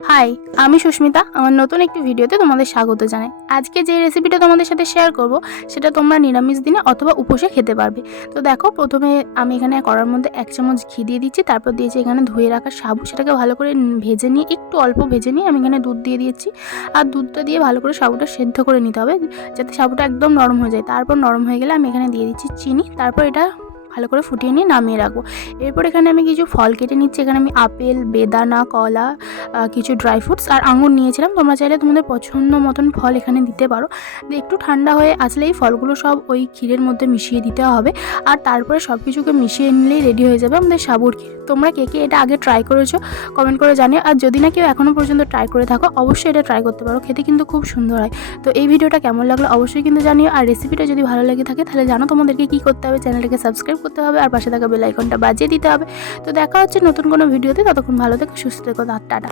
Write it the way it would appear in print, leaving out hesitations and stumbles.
High, আমি সুস্মিতা। আমার নতুন একটি ভিডিওতে তোমাদের স্বাগত জানাই। আজকে যে রেসিপিটা তোমাদের সাথে শেয়ার করব সেটা তোমরা নিরামিষ দিনে অথবা উপোসে খেতে পারবে। তো দেখো, প্রথমে আমি এখানে কড়ার মধ্যে 1 চামচ ঘি দিয়ে দিচ্ছি। তারপর দিয়েছি এখানে ধুয়ে রাখা সাবু, সেটাকে ভালো করে ভেজে নিয়ে, একটু অল্প ভেজে নিয়ে আমি এখানে দুধ দিয়ে দিয়েছি। আর দুধটা দিয়ে ভালো করে সাবুটা সেদ্ধ করে নিতে হবে, যাতে সাবুটা একদম নরম হয়ে যায়। তারপর নরম হয়ে গেলে আমি এখানে দিয়ে দিচ্ছি চিনি। তারপর এটা ভালো করে ফুটিয়ে নিয়ে নামিয়ে রাখবো। এরপর এখানে আমি কিছু ফল কেটে নিচ্ছি। এখানে আমি আপেল, বেদানা, কলা, কিছু ড্রাই ফ্রুটস আর আঙুর নিয়েছিলাম। তোমরা চাইলে তোমাদের পছন্দ মতন ফল এখানে দিতে পারো। একটু ঠান্ডা হয়ে আসলে এই ফলগুলো সব ওই ক্ষীরের মধ্যে মিশিয়ে দিতে হবে। আর তারপরে সব কিছুকে মিশিয়ে নিলেই রেডি হয়ে যাবে আমাদের সাবুর ক্ষীর। তোমরা কে কে এটা আগে ট্রাই করেছো কমেন্ট করে জানিও। আর যদি না কেউ এখনও পর্যন্ত ট্রাই করে থাকো, অবশ্যই এটা ট্রাই করতে পারো, খেতে কিন্তু খুব সুন্দর হয়। তো এই ভিডিওটা কেমন লাগলো অবশ্যই কিন্তু জানিও। আর রেসিপিটা যদি ভালো লেগে থাকে তাহলে জানো তোমাদেরকে কী করতে হবে, চ্যানেলটাকে সাবস্ক্রাইব করতে হবে আর পাশে থাকা বেল আইকনটা বাজিয়ে দিতে হবে। তো দেখা হচ্ছে নতুন কোনো ভিডিওতে। ততক্ষণ ভালো থেকো, সুস্থ থেকো, টাটা।